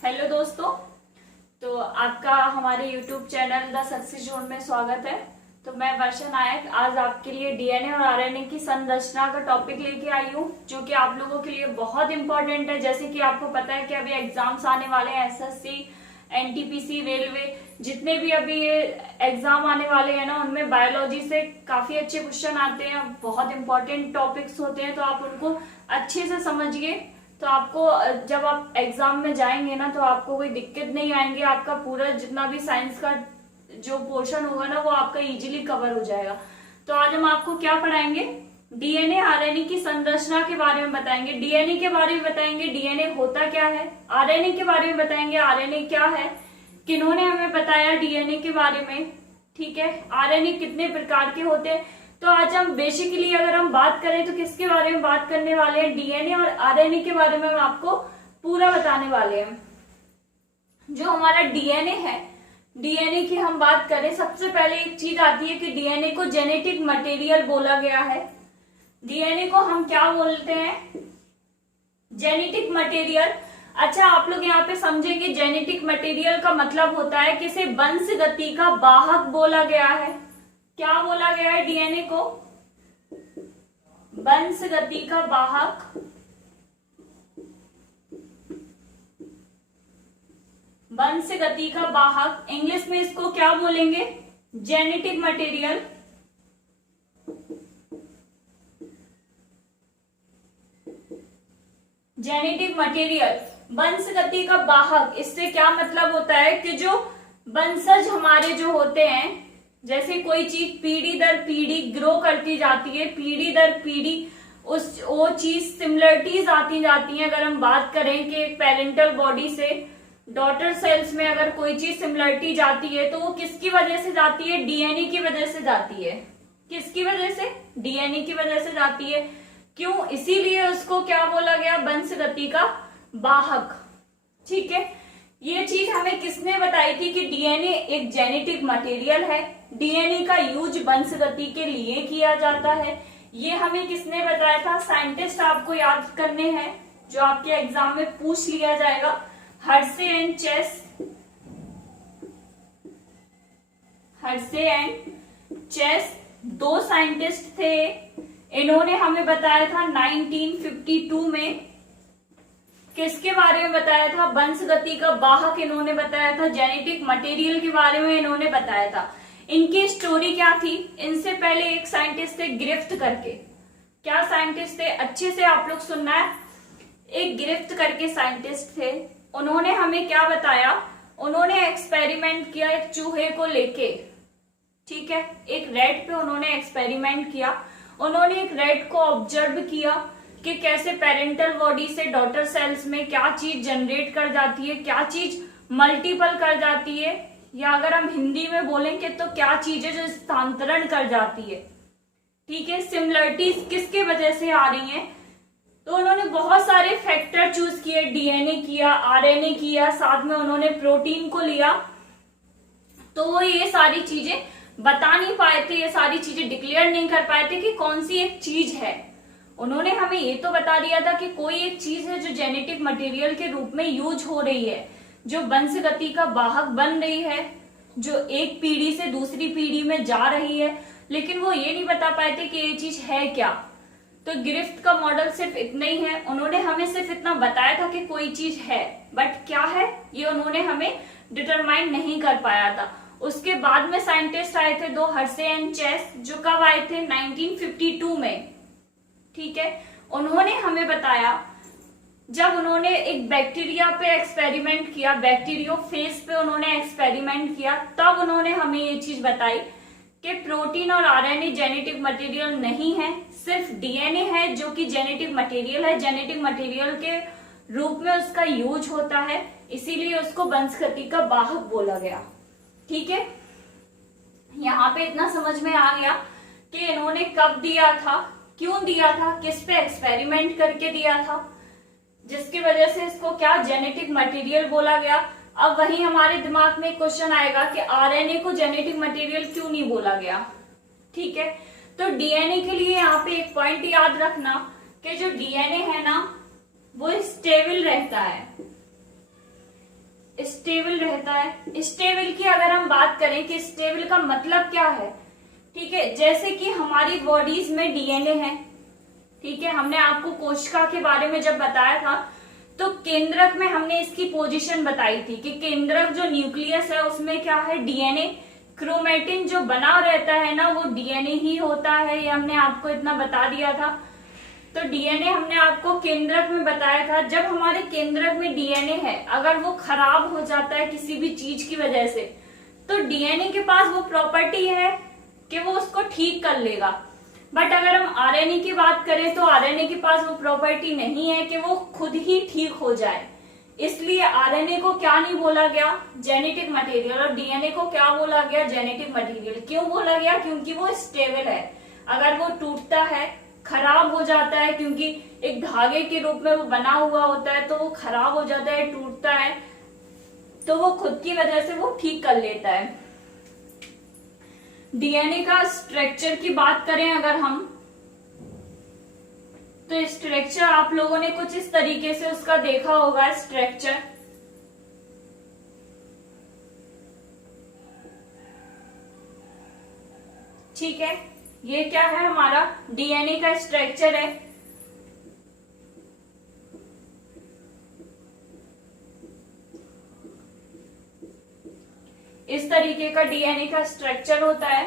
Hello दोस्तों। तो आपका हमारे YouTube channel the success zone में स्वागत है। तो मैं वर्षा नायक आज आपके लिए डीएनए और आरएनए की संरचना का टॉपिक लेके आई हूँ, जो कि आप लोगों के लिए बहुत इंपॉर्टेंट है। जैसे कि आपको पता है कि अभी एग्जाम्स आने वाले हैं, एसएससी, एनटीपीसी, रेलवे, जितने भी अभी ये एग्जाम आने वाले हैं ना, उनमें बायोलॉजी से काफी अच्छे क्वेश्चन आते हैं, बहुत इंपॉर्टेंट टॉपिक्स होते हैं। तो आप उनको अच्छे से समझिए, तो आपको जब आप एग्जाम में जाएंगे ना तो आपको कोई दिक्कत नहीं आएंगे। आपका पूरा जितना भी साइंस का जो पोर्शन होगा ना वो आपका इजीली कवर हो जाएगा। तो आज हम आपको क्या पढ़ाएंगे, डीएनए आरएनए की संरचना के बारे में बताएंगे। डीएनए के बारे में बताएंगे डीएनए होता क्या है, आरएनए के बारे में बताएंगे आरएनए क्या है, किन्होंने हमें बताया डीएनए के बारे में, ठीक है, आरएनए कितने प्रकार के होते हैं। तो आज हम बेसिकली अगर हम बात करें तो किसके बारे में बात करने वाले हैं, डीएनए और आरएनए के बारे में हम आपको पूरा बताने वाले हैं। जो हमारा डीएनए है, डीएनए की हम बात करें, सबसे पहले एक चीज आती है कि डीएनए को जेनेटिक मटेरियल बोला गया है। डीएनए को हम क्या बोलते हैं, जेनेटिक मटेरियल। अच्छा, आप लोग यहाँ पे समझेंगे जेनेटिक मटेरियल का मतलब होता है कि इसे वंशगति का वाहक बोला गया है। क्या बोला गया है डीएनए को, वंशगति का वाहक। वंशगति का वाहक, इंग्लिश में इसको क्या बोलेंगे, जेनेटिक मटेरियल। जेनेटिक मटेरियल, वंशगति का वाहक, इससे क्या मतलब होता है कि जो वंशज हमारे जो होते हैं, जैसे कोई चीज पीढ़ी दर पीढ़ी ग्रो करती जाती है, पीढ़ी दर पीढ़ी वो चीज सिमिलरिटीज आती जाती है। अगर हम बात करें कि पेरेंटल बॉडी से डॉटर सेल्स में अगर कोई चीज सिमिलरिटी जाती है तो वो किसकी वजह से जाती है, डीएनए की वजह से जाती है। किसकी वजह से, डीएनए की वजह से जाती है। क्यों, इसीलिए उसको क्या बोला गया, वंशगति का वाहक। ठीक है, ये चीज हमें किसने बताई थी कि डीएनए एक जेनेटिक मटेरियल है, डीएनए का यूज वंशगति के लिए किया जाता है। ये हमें किसने बताया था, साइंटिस्ट आपको याद करने हैं, जो आपके एग्जाम में पूछ लिया जाएगा, Hershey and Chase. Hershey and Chase दो साइंटिस्ट थे, इन्होंने हमें बताया था 1952 में। किसके बारे में बताया था, वंशगति का वाहक इन्होंने बताया था, जेनेटिक मटेरियल के बारे में इन्होंने बताया था। इनकी स्टोरी क्या थी, इनसे पहले एक साइंटिस्ट थे ग्रिफ्थ करके। क्या साइंटिस्ट थे, अच्छे से आप लोग सुनना है। एक ग्रिफ्थ करके साइंटिस्ट थे, उन्होंने हमें क्या बताया, उन्होंने एक्सपेरिमेंट किया एक चूहे को लेके, ठीक है, एक रैट पे उन्होंने एक्सपेरिमेंट किया। उन्होंने एक रैट को ऑब्जर्व किया कि कैसे पेरेंटल बॉडी से डॉटर सेल्स में क्या चीज जनरेट कर जाती है, क्या चीज मल्टीपल कर जाती है, या अगर हम हिंदी में बोलेंगे तो क्या चीज है जो स्थानांतरण कर जाती है। ठीक है, सिमिलरिटीज किसके वजह से आ रही हैं, तो उन्होंने बहुत सारे फैक्टर चूज किए, डीएनए किया, आरएनए किया, साथ में उन्होंने प्रोटीन को लिया। तो वो ये सारी चीजें बता नहीं पाए थे, ये सारी चीजें डिक्लेयर नहीं कर पाए थे कि कौन सी एक चीज है। उन्होंने हमें ये तो बता दिया था कि कोई एक चीज है जो जेनेटिक मटेरियल के रूप में यूज हो रही है, जो वंशगति का वाहक बन रही है, जो एक पीढ़ी से दूसरी पीढ़ी में जा रही है, लेकिन वो ये नहीं बता पाए थे कि ये चीज है क्या। तो ग्रिफ्थ का मॉडल सिर्फ इतना ही है, उन्होंने हमें सिर्फ इतना बताया था कि कोई चीज है, बट क्या है ये उन्होंने हमें डिटरमाइन नहीं कर पाया था। उसके बाद में साइंटिस्ट आए थे दो, हर्शे एंड चेस, जो कब आए थे, 1952 में। ठीक है, उन्होंने हमें बताया, जब उन्होंने एक बैक्टीरिया पे एक्सपेरिमेंट किया, बैक्टीरियोफेज पे उन्होंने एक्सपेरिमेंट किया, तब उन्होंने हमें ये चीज बताई कि प्रोटीन और आरएनए जेनेटिक मटेरियल नहीं है, सिर्फ डीएनए है जो कि जेनेटिक मटेरियल है। जेनेटिक मटेरियल के रूप में उसका यूज होता है, इसीलिए उसको वंशगति का वाहक बोला गया। ठीक है, यहाँ पे इतना समझ में आ गया कि इन्होंने कब दिया था, क्यों दिया था, किस पे एक्सपेरिमेंट करके दिया था, जिसकी वजह से इसको क्या जेनेटिक मटेरियल बोला गया। अब वही हमारे दिमाग में क्वेश्चन आएगा कि आरएनए को जेनेटिक मटेरियल क्यों नहीं बोला गया। ठीक है, तो डीएनए के लिए यहाँ पे एक पॉइंट याद रखना कि जो डीएनए है ना वो स्टेबल रहता है। स्टेबल रहता है। स्टेबल की अगर हम बात करें कि स्टेबल का मतलब क्या है, ठीक है, जैसे कि हमारी बॉडीज में डीएनए है, ठीक है, हमने आपको कोशिका के बारे में जब बताया था तो केंद्रक में हमने इसकी पोजीशन बताई थी कि केंद्रक जो न्यूक्लियस है उसमें क्या है, डीएनए, क्रोमेटिन जो बना रहता है ना वो डीएनए ही होता है, ये हमने आपको इतना बता दिया था। तो डीएनए हमने आपको केंद्रक में बताया था। जब हमारे केंद्रक में डीएनए है, अगर वो खराब हो जाता है किसी भी चीज की वजह से, तो डीएनए के पास वो प्रॉपर्टी है कि वो उसको ठीक कर लेगा। बट अगर हम आरएनए की बात करें तो आरएनए के पास वो प्रॉपर्टी नहीं है कि वो खुद ही ठीक हो जाए। इसलिए आरएनए को क्या नहीं बोला गया, जेनेटिक मटेरियल, और डीएनए को क्या बोला गया, जेनेटिक मटेरियल। क्यों बोला गया, क्योंकि वो स्टेबल है। अगर वो टूटता है, खराब हो जाता है, क्योंकि एक धागे के रूप में वो बना हुआ होता है, तो वो खराब हो जाता है, टूटता है, तो वो खुद की वजह से वो ठीक कर लेता है। डीएनए का स्ट्रक्चर की बात करें अगर हम, तो स्ट्रक्चर आप लोगों ने कुछ इस तरीके से उसका देखा होगा। स्ट्रक्चर ठीक है, ये क्या है, हमारा डीएनए का स्ट्रक्चर है। इस तरीके का डीएनए का स्ट्रक्चर होता है।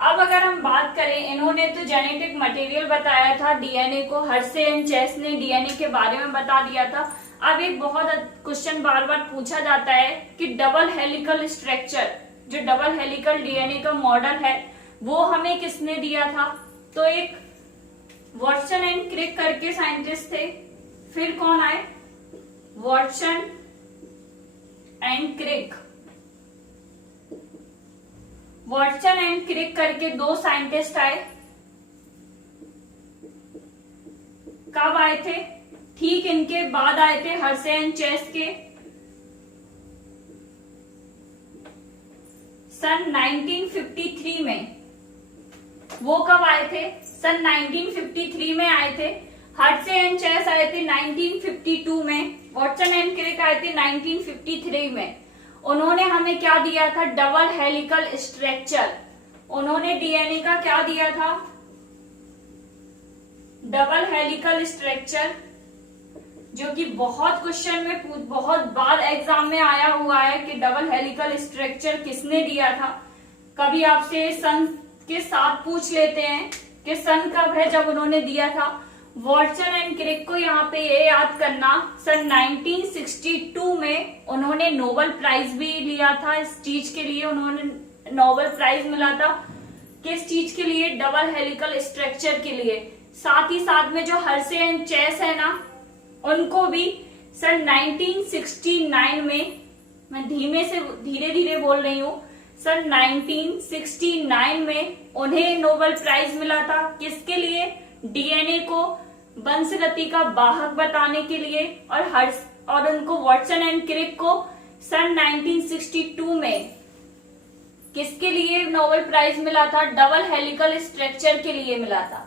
अब अगर हम बात करें, इन्होंने तो जेनेटिक मटेरियल बताया था डीएनए को, हर्शे एंड चेस ने डीएनए के बारे में बता दिया था। अब एक बहुत क्वेश्चन बार बार पूछा जाता है कि डबल हेलिकल स्ट्रक्चर, जो डबल हेलिकल डीएनए का मॉडल है, वो हमें किसने दिया था? तो एक वॉटसन एंड क्रिक करके साइंटिस्ट थे। फिर कौन आए? Watson and Crick. Watson and Crick करके दो साइंटिस्ट आए। कब आए थे? ठीक इनके बाद आए थे हर्शे एंड चेस के सन 1953 में। वो कब आए थे? सन 1953 में आए थे। हर्शे एंड चेस आए थे 1952 में। वॉटसन एंड क्रिक आए थे 1953 में। उन्होंने हमें क्या दिया था? Double helical structure. उन्होंने डीएनए का क्या दिया था? डबल हेलिकल स्ट्रक्चर, जो कि बहुत क्वेश्चन में बहुत बार एग्जाम में आया हुआ है कि डबल हेलिकल स्ट्रक्चर किसने दिया था। कभी आपसे सन के साथ पूछ लेते हैं कि सन कब है जब उन्होंने दिया था। वॉटसन एंड क्रिक को यहाँ पे ये याद करना, सन 1962 में उन्होंने नोबेल प्राइज भी लिया था। इस चीज के लिए उन्होंने नोबेल प्राइज मिला था। किस चीज के लिए? डबल हेलिकल स्ट्रक्चर के लिए। साथ ही साथ में जो हर्शे एंड चेस है ना, उनको भी सन 1969 में, मैं धीरे धीरे बोल रही हूँ, सन 1969 में उन्हें नोबेल प्राइज मिला था। किसके लिए? डीएनए को वंशगति का वाहक बताने के लिए। और उनको वॉटसन एंड क्रिक को सन 1962 में किसके लिए नोबेल प्राइज मिला था? डबल हेलिकल स्ट्रक्चर के लिए मिला था।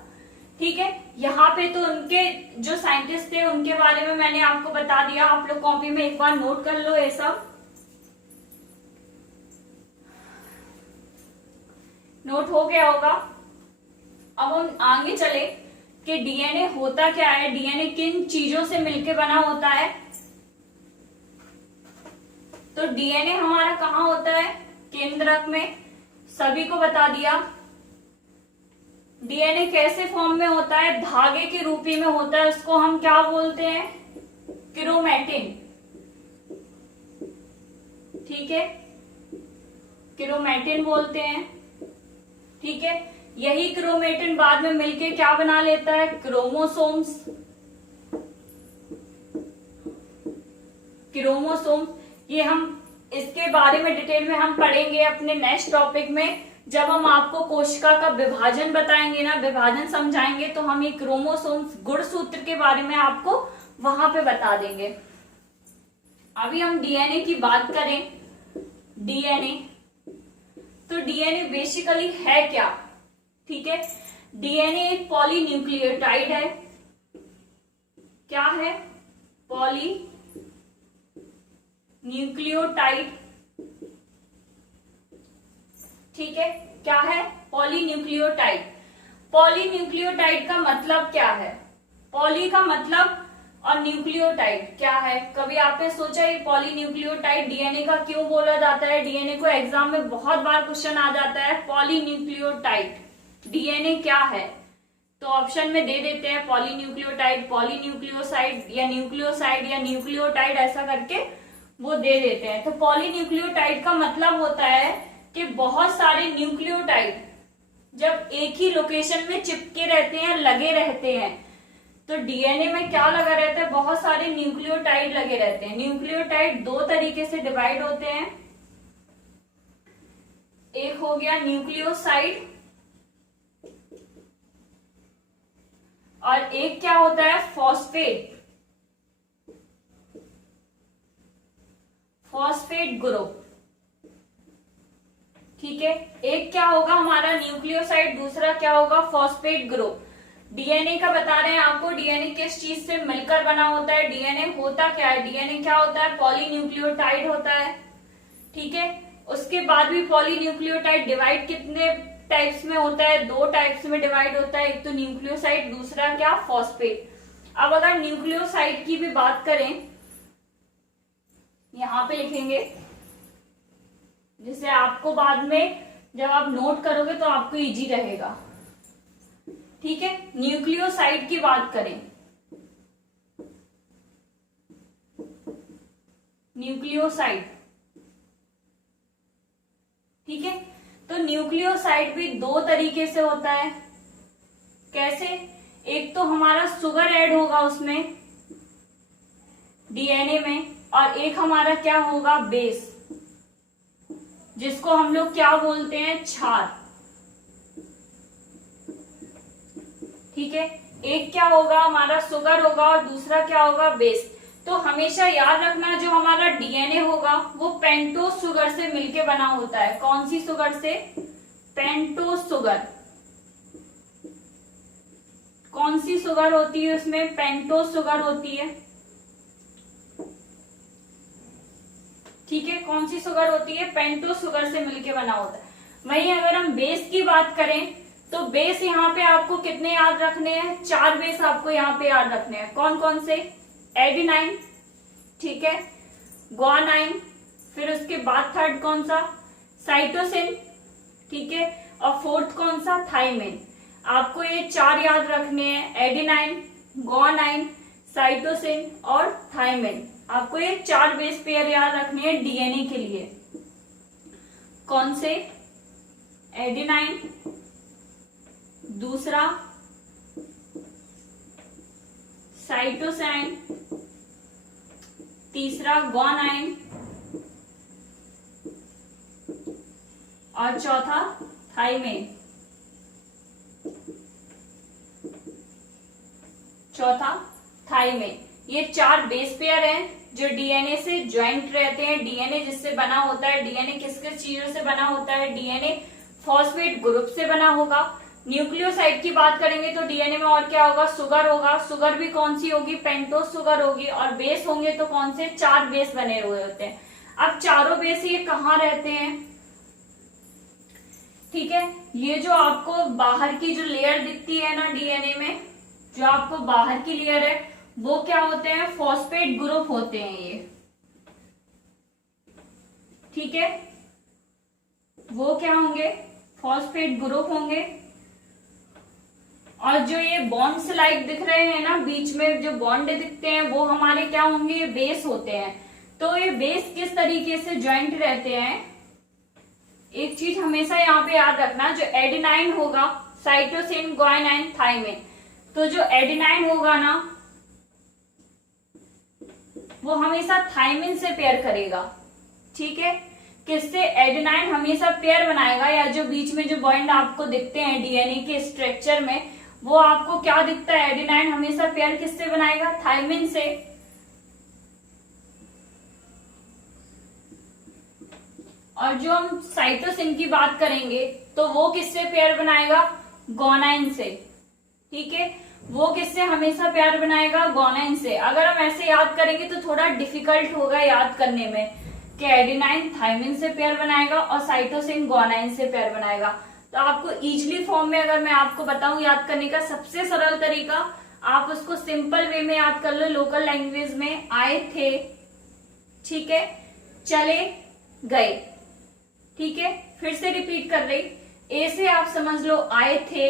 ठीक है, यहाँ पे तो उनके जो साइंटिस्ट थे उनके बारे में मैंने आपको बता दिया। आप लोग कॉपी में एक बार नोट कर लो, ये सब नोट हो गया होगा। अब हम आगे चले कि डीएनए होता क्या है, डीएनए किन चीजों से मिलके बना होता है। तो डीएनए हमारा कहाँ होता है? केंद्रक में। सभी को बता दिया। डीएनए कैसे फॉर्म में होता है? धागे के रूप में होता है। उसको हम क्या बोलते हैं? क्रोमैटिन। ठीक है, क्रोमैटिन बोलते हैं। ठीक है, यही क्रोमैटिन बाद में मिलके क्या बना लेता है? क्रोमोसोम्स। क्रोमोसोम, ये हम इसके बारे में डिटेल में हम पढ़ेंगे अपने नेक्स्ट टॉपिक में। जब हम आपको कोशिका का विभाजन बताएंगे ना, विभाजन समझाएंगे, तो हम ये क्रोमोसोम्स गुणसूत्र के बारे में आपको वहां पे बता देंगे। अभी हम डीएनए की बात करें। डीएनए, तो डीएनए बेसिकली है क्या? ठीक है, डीएनए एक पॉलीन्यूक्लियोटाइड है। क्या है? न्यूक्लियोटाइड। ठीक है, क्या है? पॉलीन्यूक्लियोटाइड। पॉलीन्यूक्लियोटाइड का मतलब क्या है? पॉली का मतलब और न्यूक्लियोटाइड क्या है? कभी आपने सोचा ये पॉलीन्यूक्लियोटाइड डीएनए का क्यों बोला जाता है? डीएनए को एग्जाम में बहुत बार क्वेश्चन आ जाता है, पॉलीन्यूक्लियोटाइड डीएनए क्या है? तो ऑप्शन में दे देते हैं पॉलीन्यूक्लियोटाइड, पॉलीन्यूक्लियोसाइड या न्यूक्लियोसाइड या न्यूक्लियोटाइड, ऐसा करके वो दे देते हैं। तो पॉलीन्यूक्लियोटाइड का मतलब होता है कि बहुत सारे न्यूक्लियोटाइड जब एक ही लोकेशन में चिपके रहते हैं, लगे रहते हैं, तो डीएनए में क्या लगा रहता है? बहुत सारे न्यूक्लियोटाइड लगे रहते हैं। न्यूक्लियोटाइड दो तरीके से डिवाइड होते हैं, एक हो गया न्यूक्लियोसाइड और एक क्या होता है? Phosphate, phosphate group. ठीक है, एक क्या होगा हमारा न्यूक्लियोसाइड, दूसरा क्या होगा? Phosphate group. डीएनए का बता रहे हैं आपको, डीएनए किस चीज से मिलकर बना होता है? डीएनए होता क्या है? डीएनए क्या होता है? पॉलीन्यूक्लियोटाइड होता है। ठीक है, उसके बाद भी पॉलीन्यूक्लियोटाइड डिवाइड कितने टाइप्स में होता है? दो टाइप्स में डिवाइड होता है, एक तो न्यूक्लियोसाइड, दूसरा क्या? फॉस्फेट। अब अगर न्यूक्लियोसाइड की भी बात करें, यहां पे लिखेंगे, जिससे आपको बाद में जब आप नोट करोगे तो आपको इजी रहेगा। ठीक है, न्यूक्लियोसाइड की बात करें, न्यूक्लियोसाइड। ठीक है, तो न्यूक्लियोसाइड भी दो तरीके से होता है। कैसे? एक तो हमारा सुगर ऐड होगा उसमें डीएनए में, और एक हमारा क्या होगा? बेस, जिसको हम लोग क्या बोलते हैं? क्षार। ठीक है, एक क्या होगा? हमारा सुगर होगा और दूसरा क्या होगा? बेस। तो हमेशा याद रखना, जो हमारा डीएनए होगा वो पेंटोज शुगर से मिलके बना होता है। कौन सी शुगर से? Pentose sugar. कौन सी शुगर होती है उसमें? पेंटोज शुगर होती है। ठीक है, कौन सी शुगर होती है? पेंटोज शुगर से मिलके बना होता है। वहीं अगर हम बेस की बात करें, तो बेस यहाँ पे आपको कितने याद रखने हैं? 4 बेस आपको यहाँ पे याद रखने हैं। कौन कौन से? एडेनाइन, ठीक है, ग्वानाइन, फिर उसके बाद थर्ड कौन सा? साइटोसिन, ठीक है, और फोर्थ कौन सा? थाइमिन। आपको ये 4 याद रखने हैं, एडेनाइन, ग्वानाइन, साइटोसिन और थाइमिन। आपको ये 4 बेस पेयर याद रखने हैं डीएनए के लिए। कौन से? एडेनाइन, दूसरा साइटोसाइन, तीसरा ग्वानाइन और चौथा थाइमिन। चौथा थाइमिन। ये 4 बेस पेयर हैं जो डीएनए से ज्वाइंट रहते हैं। डीएनए जिससे बना होता है, डीएनए किस किस चीजों से बना होता है? डीएनए फॉस्फेट ग्रुप से बना होगा। न्यूक्लियोसाइड की बात करेंगे तो डीएनए में और क्या होगा? सुगर होगा। सुगर भी कौन सी होगी? पेंटोज सुगर होगी। और बेस होंगे तो कौन से? 4 बेस बने हुए होते हैं। अब चारों बेस ये कहाँ रहते हैं? ठीक है, ये जो आपको बाहर की जो लेयर दिखती है ना डीएनए में, जो आपको बाहर की लेयर है, वो क्या होते हैं? फॉस्फेट ग्रुप होते हैं ये। ठीक है, वो क्या होंगे? फॉस्फेट ग्रुप होंगे। और जो ये बॉन्ड्स लाइक दिख रहे हैं ना, बीच में जो बॉन्ड दिखते हैं, वो हमारे क्या होंगे? ये बेस होते हैं। तो ये बेस किस तरीके से ज्वाइंट रहते हैं? एक चीज हमेशा यहाँ पे याद रखना, जो एडेनाइन होगा, साइटोसिन, ग्वानाइन, थाइमिन, तो जो एडेनाइन होगा ना, वो हमेशा थाइमिन से पेयर करेगा। ठीक है, किससे? एडेनाइन हमेशा पेयर बनाएगा, या जो बीच में जो बॉन्ड आपको दिखते हैं डीएनए के स्ट्रक्चर में, वो आपको क्या दिखता है? एडेनाइन हमेशा पेयर किससे बनाएगा? थाइमिन से। और जो हम साइटोसिन की बात करेंगे तो वो किससे पेयर बनाएगा? ग्वानाइन से। ठीक है, वो किससे हमेशा पेयर बनाएगा? ग्वानाइन से। अगर हम ऐसे याद करेंगे तो थोड़ा डिफिकल्ट होगा याद करने में, कि एडेनाइन थायमिन से पेयर बनाएगा और साइटोसिन ग्वानाइन से पेयर बनाएगा। तो आपको इजिली फॉर्म में अगर मैं आपको बताऊं याद करने का सबसे सरल तरीका, आप उसको सिंपल वे में याद कर लो, लोकल लैंग्वेज में, आए थे, ठीक है, चले गए, ठीक है। फिर से रिपीट कर रही, ए से आप समझ लो आए थे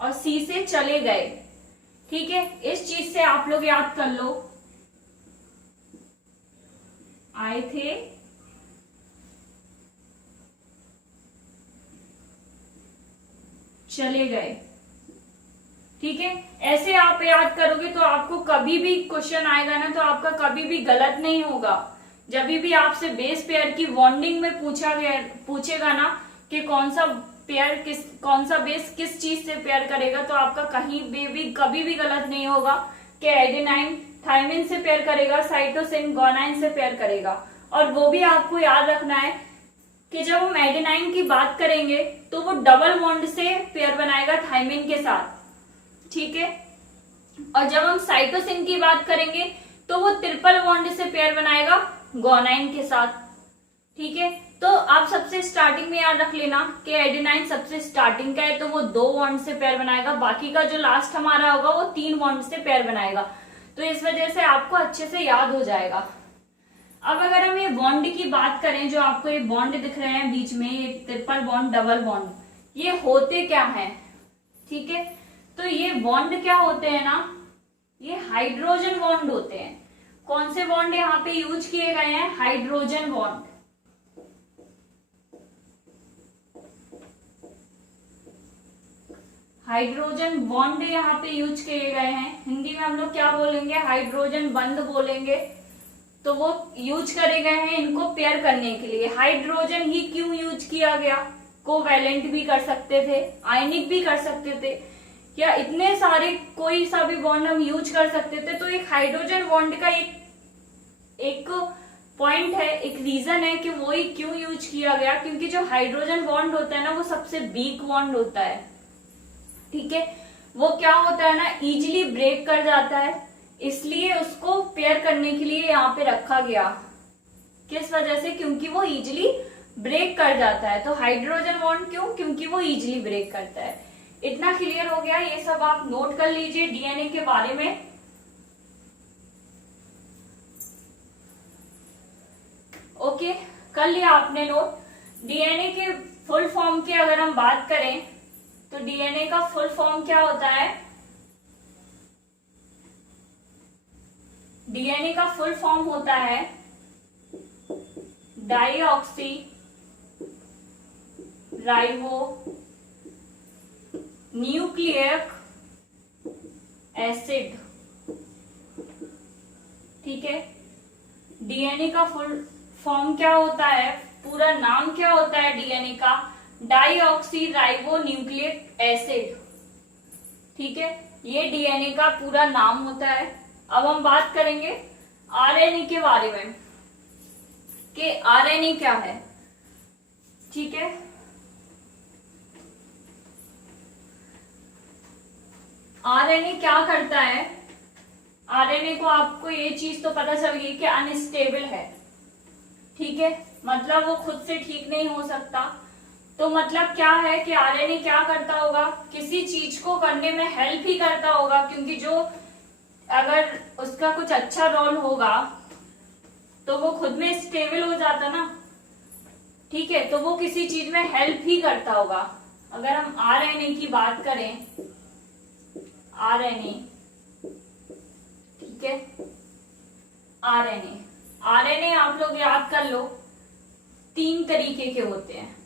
और सी से चले गए, ठीक है। इस चीज से आप लोग याद कर लो, आए थे, चले गए, ठीक है। ऐसे आप याद करोगे तो आपको कभी भी क्वेश्चन आएगा ना तो आपका कभी भी गलत नहीं होगा। जब भी आपसे बेस पेयर की बॉन्डिंग में पूछेगा ना कि कौन सा बेस किस चीज से पेयर करेगा, तो आपका कहीं भी कभी भी गलत नहीं होगा कि एडेनाइन थायमिन से पेयर करेगा, साइटोसिन ग्वानाइन से पेयर करेगा। और वो भी आपको याद रखना है कि जब हम एडेनाइन की बात करेंगे तो वो डबल बॉन्ड से पेयर बनाएगा थायमिन के साथ, ठीक है। और जब हम साइटोसिन की बात करेंगे तो वो ट्रिपल बॉन्ड से पेयर बनाएगा ग्वानाइन के साथ, ठीक है। तो आप सबसे स्टार्टिंग में याद रख लेना कि एडेनाइन सबसे स्टार्टिंग का है तो वो 2 बॉन्ड से पेयर बनाएगा, बाकी का जो लास्ट हमारा होगा वो 3 बॉन्ड से पेयर बनाएगा। तो इस वजह से आपको अच्छे से याद हो जाएगा। अब अगर हम ये बॉन्ड की बात करें, जो आपको ये बॉन्ड दिख रहे हैं बीच में, ये ट्रिपल बॉन्ड, डबल बॉन्ड, ये होते क्या हैं, ठीक है। तो ये बॉन्ड क्या होते हैं ना, ये हाइड्रोजन बॉन्ड होते हैं। कौन से बॉन्ड यहाँ पे यूज किए गए हैं, हाइड्रोजन बॉन्ड। हाइड्रोजन बॉन्ड यहाँ पे यूज किए गए हैं। हिंदी में हम लोग क्या बोलेंगे, हाइड्रोजन बंध बोलेंगे। तो वो यूज करे गए हैं इनको पेयर करने के लिए। हाइड्रोजन ही क्यों यूज किया गया, कोवैलेंट भी कर सकते थे, आयनिक भी कर सकते थे, या इतने सारे कोई सा भी बॉन्ड हम यूज कर सकते थे। तो एक हाइड्रोजन बॉन्ड का एक पॉइंट है, एक रीजन है कि वो ही क्यों यूज किया गया, क्योंकि जो हाइड्रोजन बॉन्ड होता है ना वो सबसे वीक बॉन्ड होता है, ठीक है। वो क्या होता है ना, इजिली ब्रेक कर जाता है, इसलिए उसको पेयर करने के लिए यहाँ पे रखा गया। किस वजह से, क्योंकि वो इजिली ब्रेक कर जाता है। तो हाइड्रोजन बॉन्ड क्यों, क्योंकि वो इजिली ब्रेक करता है। इतना क्लियर हो गया, ये सब आप नोट कर लीजिए डीएनए के बारे में। ओके, कर लिया आपने नोट। डीएनए के फुल फॉर्म की अगर हम बात करें तो डीएनए का फुल फॉर्म क्या होता है, डीएनए का फुल फॉर्म होता है डाईऑक्सी राइबो न्यूक्लियक एसिड, ठीक है। डीएनए का फुल फॉर्म क्या होता है, पूरा नाम क्या होता है डीएनए का, डाईऑक्सी राइबो न्यूक्लियक एसिड, ठीक है। ये डीएनए का पूरा नाम होता है। अब हम बात करेंगे आरएनए के बारे में कि आरएनए क्या है, ठीक है। आरएनए क्या करता है, आरएनए को आपको ये चीज तो पता चल गई कि अनस्टेबल है, ठीक है, मतलब वो खुद से ठीक नहीं हो सकता। तो मतलब क्या है कि आरएनए क्या करता होगा, किसी चीज को करने में हेल्प ही करता होगा, क्योंकि जो अगर उसका कुछ अच्छा रोल होगा तो वो खुद में स्टेबल हो जाता ना, ठीक है। तो वो किसी चीज में हेल्प ही करता होगा। अगर हम आरएनए की बात करें, आरएनए, ठीक है, आरएनए, आरएनए आप लोग याद कर लो 3 तरीके के होते हैं।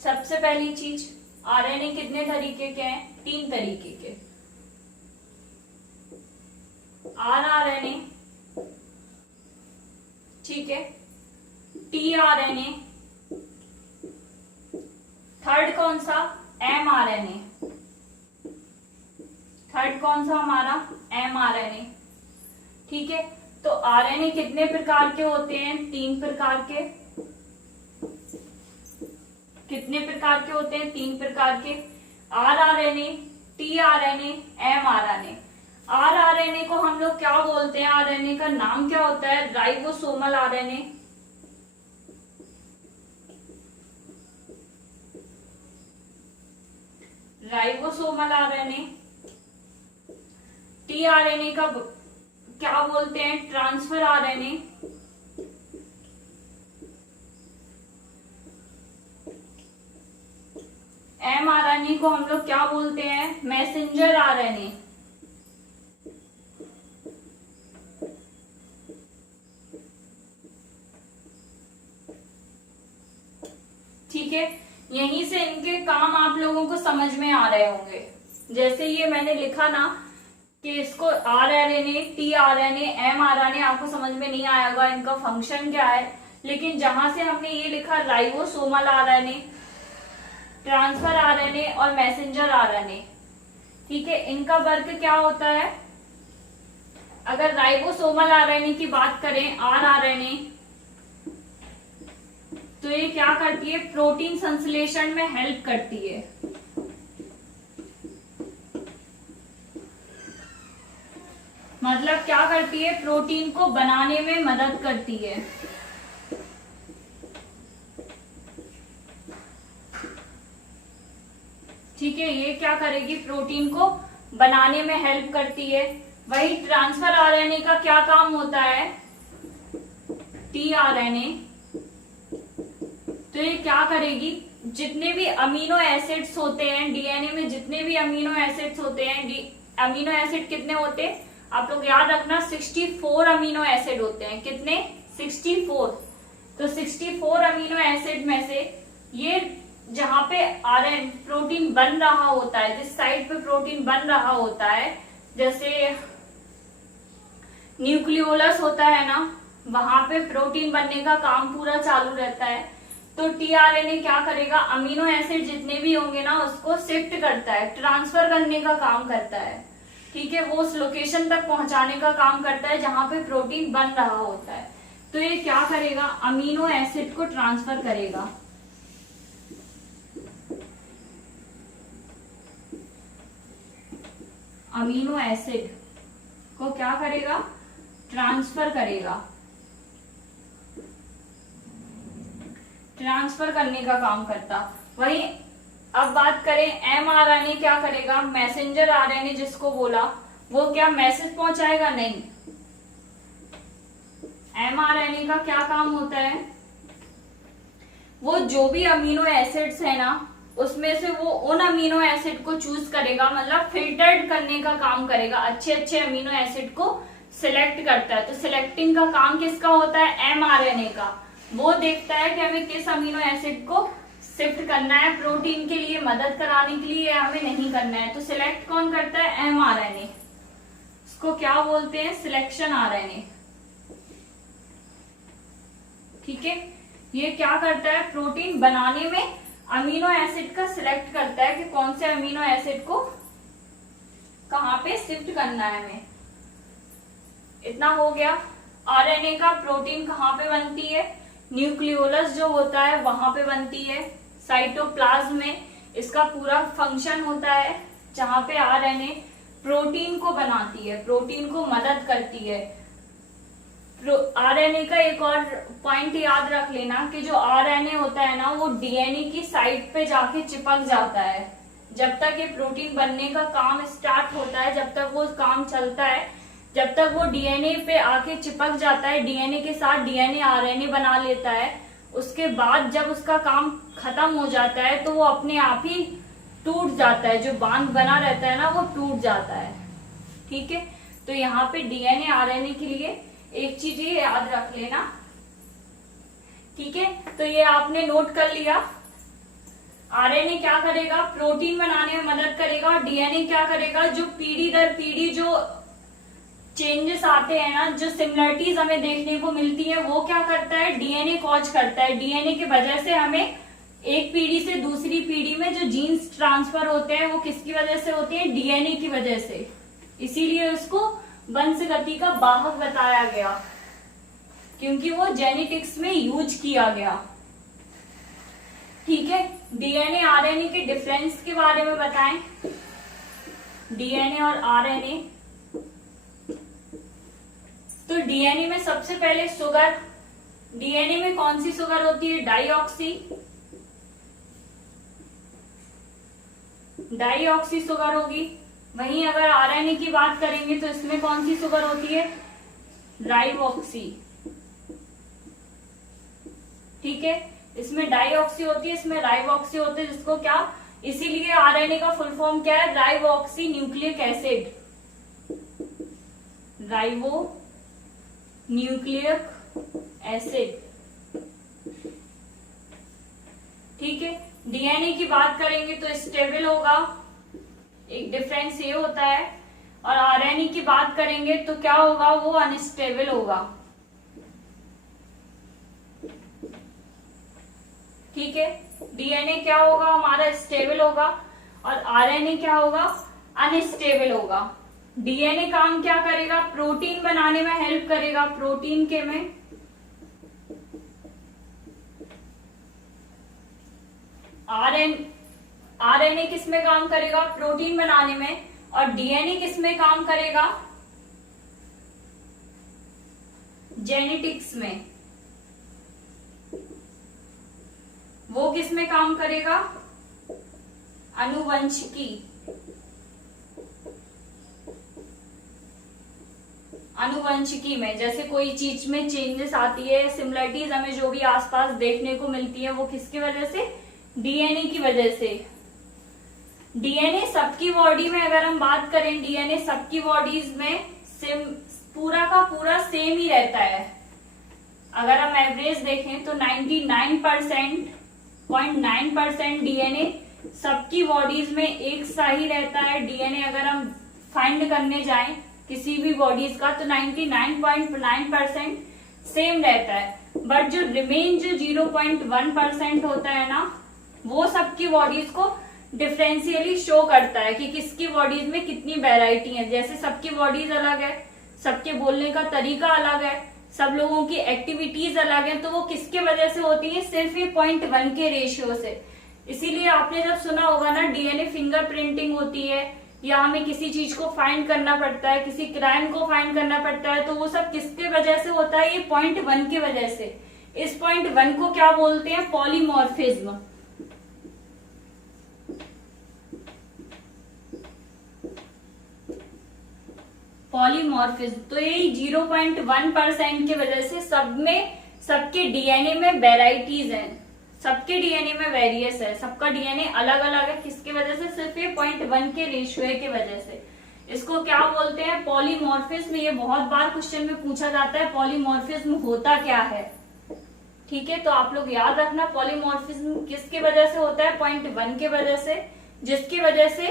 सबसे पहली चीज, आरएनए कितने तरीके के हैं, 3 तरीके के। आरआरएनए, ठीक है, टीआरएनए, थर्ड कौन सा, एमआरएनए, थर्ड कौन सा हमारा, एमआरएनए, ठीक है। तो आरएनए कितने प्रकार के होते हैं, 3 प्रकार के। कितने प्रकार के होते हैं, 3 प्रकार के, आरआरएनए, टीआरएनए, एमआरएनए। आरएनए को हम लोग क्या बोलते हैं, आरएनए का नाम क्या होता है, ribosomal RNA. Ribosomal RNA. TRNA का क्या बोलते हैं, ट्रांसफर आरएनए। एमआरएनए को हम लोग क्या बोलते हैं, मैसेंजर आरएनए। ठीक है, यहीं से इनके काम आप लोगों को समझ में आ रहे होंगे। जैसे ये मैंने लिखा ना कि इसको आरएनए, टीआरएनए, एमआरएनए, आपको समझ में नहीं आया होगा इनका फंक्शन क्या है, लेकिन जहां से हमने ये लिखा राइबोसोमल आरएनए, ट्रांसफर आरएनए और मैसेंजर आरएनए, ठीक है, इनका वर्क क्या होता है। अगर राइबोसोमल आरएनए की बात करें, आरआरएनए, तो ये क्या करती है, प्रोटीन संश्लेषण में हेल्प करती है। मतलब क्या करती है, प्रोटीन को बनाने में मदद करती है। ठीक है, ये क्या करेगी, प्रोटीन को बनाने में हेल्प करती है। वही ट्रांसफर आरएनए का क्या काम होता है, टीआरएनए, तो ये क्या करेगी, जितने भी अमीनो एसिड्स होते हैं डीएनए में, जितने भी अमीनो एसिड्स होते हैं, अमीनो एसिड कितने होते हैं आप लोग याद रखना, 64 अमीनो एसिड होते हैं। कितने, 64। तो 64 अमीनो एसिड में से ये जहां पे आरएन प्रोटीन बन रहा होता है, जिस साइड पे प्रोटीन बन रहा होता है, जैसे न्यूक्लियोलस होता है ना, वहां पे प्रोटीन बनने का काम पूरा चालू रहता है। तो टीआरएनए क्या करेगा, अमीनो एसिड जितने भी होंगे ना उसको शिफ्ट करता है, ट्रांसफर करने का काम करता है। ठीक है, वो उस लोकेशन तक पहुंचाने का काम करता है जहां पे प्रोटीन बन रहा होता है। तो ये क्या करेगा, अमीनो एसिड को ट्रांसफर करेगा। अमीनो एसिड को क्या करेगा, ट्रांसफर करेगा। ट्रांसफर करने का काम करता। वही अब बात करें एमआरएनए क्या करेगा, मैसेंजर आरएनए जिसको बोला, वो क्या मैसेज पहुंचाएगा, नहीं। एमआरएनए का क्या काम होता है, वो जो भी अमीनो एसिड्स है ना उसमें से वो उन अमीनो एसिड को चूज करेगा, मतलब फिल्टर्ड करने का काम करेगा, अच्छे अच्छे अमीनो एसिड को सिलेक्ट करता है। तो सिलेक्टिंग का काम किसका होता है, एमआरएनए का। वो देखता है कि हमें किस अमीनो एसिड को शिफ्ट करना है, प्रोटीन के लिए मदद कराने के लिए हमें नहीं करना है। तो सिलेक्ट कौन करता है, एमआरएनए। इसको क्या बोलते हैं, सिलेक्शन आरएनए। ठीक है, ये क्या करता है, प्रोटीन बनाने में अमीनो एसिड का सिलेक्ट करता है कि कौन से अमीनो एसिड को कहां पे शिफ्ट करना है हमें। इतना हो गया। आरएनए का प्रोटीन कहां पे बनती है, न्यूक्लियोलस जो होता है वहां पे बनती है, साइटोप्लाज्म में इसका पूरा फंक्शन होता है, जहां पे आरएनए प्रोटीन को बनाती है, प्रोटीन को मदद करती है। आरएनए का एक और पॉइंट याद रख लेना कि जो आरएनए होता है ना वो डीएनए की साइट पे जाके चिपक जाता है। जब तक ये प्रोटीन बनने का काम स्टार्ट होता है, जब तक वो काम चलता है, जब तक वो डीएनए पे आके चिपक जाता है, डीएनए के साथ डीएनए आरएनए बना लेता है, उसके बाद जब उसका काम खत्म हो जाता है तो वो अपने आप ही टूट जाता है, जो बांध बना रहता है ना वो टूट जाता है। ठीक है, तो यहाँ पे डीएनए आरएनए के लिए एक चीज ये याद रख लेना। ठीक है, तो ये आपने नोट कर लिया। आरएनए क्या करेगा, प्रोटीन बनाने में मदद करेगा, और डीएनए क्या करेगा, जो पीढ़ी दर पीढ़ी जो चेंजेस आते हैं ना, जो सिमिलरिटीज हमें देखने को मिलती है, वो क्या करता है, डीएनए कॉज करता है। डीएनए की वजह से हमें एक पीढ़ी से दूसरी पीढ़ी में जो जीन्स ट्रांसफर होते हैं वो किसकी वजह से होते हैं, डीएनए की वजह से। इसीलिए उसको वंशगति का वाहक बताया गया, क्योंकि वो जेनेटिक्स में यूज किया गया। ठीक है, डीएनए आरएनए के डिफरेंस के बारे में बताएं। डीएनए और आरएनए तो डीएनए में सबसे पहले शुगर, डीएनए में कौन सी शुगर होती है? डाईऑक्सी शुगर होगी। वहीं अगर आरएनए की बात करेंगे तो इसमें कौन सी शुगर होती है? राइबोक्सी। ठीक है, इसमें डाईऑक्सी होती है, इसमें राइबोक्सी होती है, जिसको क्या, इसीलिए आरएनए का फुल फॉर्म क्या है? Ribose nucleic acid, ribonucleic acid. ठीक है, डीएनए की बात करेंगे तो स्टेबल होगा, एक डिफरेंस ये होता है, और आरएनए की बात करेंगे तो क्या होगा? वो अनस्टेबल होगा। ठीक है, डीएनए क्या होगा हमारा? स्टेबल होगा, और आरएनए क्या होगा? अनस्टेबल होगा। डीएनए काम क्या करेगा? प्रोटीन बनाने में हेल्प करेगा, प्रोटीन के में। आरएनए किस में काम करेगा? प्रोटीन बनाने में। और डीएनए किस में काम करेगा? जेनेटिक्स में। वो किस में काम करेगा? आनुवंशिकी। आनुवंशिकी में, जैसे कोई चीज में चेंजेस आती है, सिमिलरिटीज हमें जो भी आसपास देखने को मिलती है, वो किसकी वजह से? डीएनए की वजह से। डीएनए सबकी बॉडी में अगर हम बात करें, डीएनए सबकी बॉडीज में पूरा का पूरा सेम ही रहता है। अगर हम एवरेज देखें तो 99.9% डीएनए सबकी बॉडीज में एक सा ही रहता है। डीएनए अगर हम फाइंड करने जाएं किसी भी बॉडीज का तो 99.9% सेम रहता है, बट जो रिमेन जो 0.1% होता है ना, वो सबकी बॉडीज को डिफरेंशियली शो करता है कि किसकी बॉडीज में कितनी वैरायटी है। जैसे सबकी बॉडीज अलग है, सबके बोलने का तरीका अलग है, सब लोगों की एक्टिविटीज अलग है, तो वो किसके वजह से होती है? सिर्फ ये 0.1 के रेशियो से। इसीलिए आपने जब सुना होगा ना, डीएनए फिंगरप्रिंटिंग होती है, या हमें किसी चीज को फाइंड करना पड़ता है, किसी क्राइम को फाइंड करना पड़ता है, तो वो सब किसके वजह से होता है? ये 0.1 की वजह से। इस 0.1 को क्या बोलते हैं? पॉलीमॉर्फिज्म। पॉलीमॉर्फिज्म। तो ये 0.1% की वजह से सब में, सबके डीएनए में वेराइटीज हैं, सबके डीएनए में वेरियस है, सबका डीएनए अलग अलग है। किसकी वजह से? सिर्फ ये 0.1 के रेशियो की वजह से। इसको क्या बोलते हैं? पॉलीमॉर्फिज्म। ये बहुत बार क्वेश्चन में पूछा जाता है, पॉलीमॉर्फिज्म होता क्या है। ठीक है, तो आप लोग याद रखना, पॉलीमॉर्फिज्म किसकी वजह से होता है? 0.1 के वजह से, जिसकी वजह से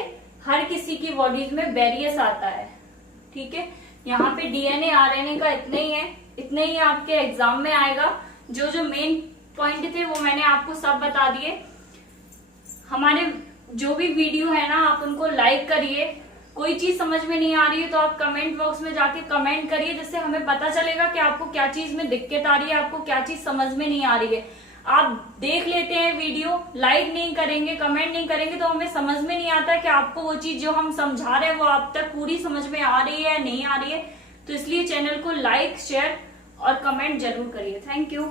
हर किसी की बॉडीज में वेरियस आता है। ठीक है, यहाँ पे डीएनए आरएनए का इतने ही आपके एग्जाम में आएगा। जो जो मेन पॉइंट थे वो मैंने आपको सब बता दिए। हमारे जो भी वीडियो है ना, आप उनको लाइक करिए। कोई चीज समझ में नहीं आ रही है तो आप कमेंट बॉक्स में जाके कमेंट करिए, जिससे हमें पता चलेगा कि आपको क्या चीज में दिक्कत आ रही है, आपको क्या चीज समझ में नहीं आ रही है। आप देख लेते हैं वीडियो, लाइक नहीं करेंगे, कमेंट नहीं करेंगे, तो हमें समझ में नहीं आता कि आपको वो चीज जो हम समझा रहे हैं वो आप तक पूरी समझ में आ रही है या नहीं आ रही है। तो इसलिए चैनल को लाइक, शेयर और कमेंट जरूर करिए। Thank you.